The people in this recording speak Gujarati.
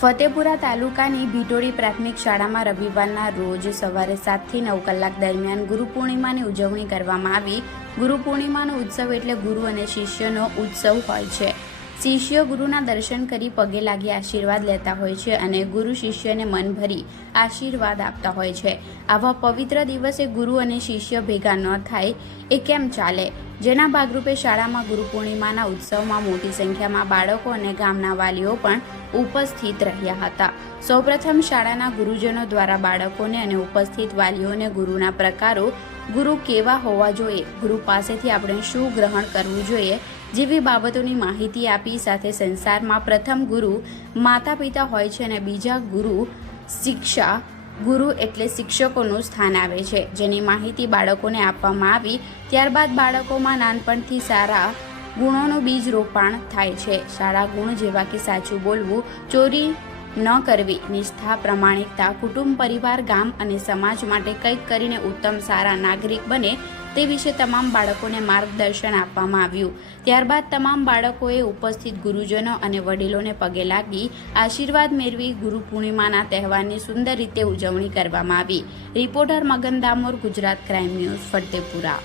ફતેપુરા તાલુકાની ભીટોડી પ્રાથમિક શાળામાં રવિવારના રોજ સવારે સાતથી નવ કલાક દરમિયાન ગુરુ પૂર્ણિમાની ઉજવણી કરવામાં આવી. ગુરુ પૂર્ણિમાનો ઉત્સવ એટલે ગુરુ અને શિષ્યનો ઉત્સવ હોય છે. શિષ્ય ગુરુના દર્શન કરી પગે લાગી આશીર્વાદ લેતા હોય છે અને ગુરુ શિષ્યને મન ભરી આશીર્વાદ આપતા હોય છે. આવા પવિત્ર દિવસે ગુરુ અને શિષ્ય ભેગા ન થાય એ કેમ ચાલે? જેના ભાગરૂપે શાળામાં ગુરુ પૂર્ણિમાના ઉત્સવમાં મોટી સંખ્યામાં બાળકો અને ગામના વાલીઓ પણ ઉપસ્થિત રહ્યા હતા. સૌપ્રથમ શાળાના ગુરુજનો દ્વારા બાળકોને અને ઉપસ્થિત વાલીઓને ગુરુના પ્રકારો ગુરુ કેવા હોવા જોઈએ, ગુરુ પાસેથી આપણે શું ગ્રહણ કરવું જોઈએ જેવી બાબતોની માહિતી આપી સાથે સંસારમાં પ્રથમ ગુરુ માતા પિતા હોય છે અને બીજા ગુરુ શિક્ષા ગુરુ એટલે શિક્ષકોનું સ્થાન આવે છે, જેની માહિતી બાળકોને આપવામાં આવી. ત્યારબાદ બાળકોમાં નાનપણથી સારા ગુણોનું બીજ રોપાણ થાય છે. શાળા ગુણ જેવા કે સાચું બોલવું, ચોરી ન કરવી, નિષ્ઠા, પ્રમાણિકતા, કુટુંબ, પરિવાર, ગામ અને સમાજ માટે કંઈક કરીને ઉત્તમ સારા નાગરિક બને તે વિશે તમામ બાળકોને માર્ગદર્શન આપવામાં આવ્યું. ત્યારબાદ તમામ બાળકોએ ઉપસ્થિત ગુરુજનો અને વડીલોને પગે લાગી આશીર્વાદ મેળવી ગુરુ પૂર્ણિમાના તહેવારની સુંદર રીતે ઉજવણી કરવામાં આવી. Reporter Magan Damor, Gujarat crime news, Fatepura.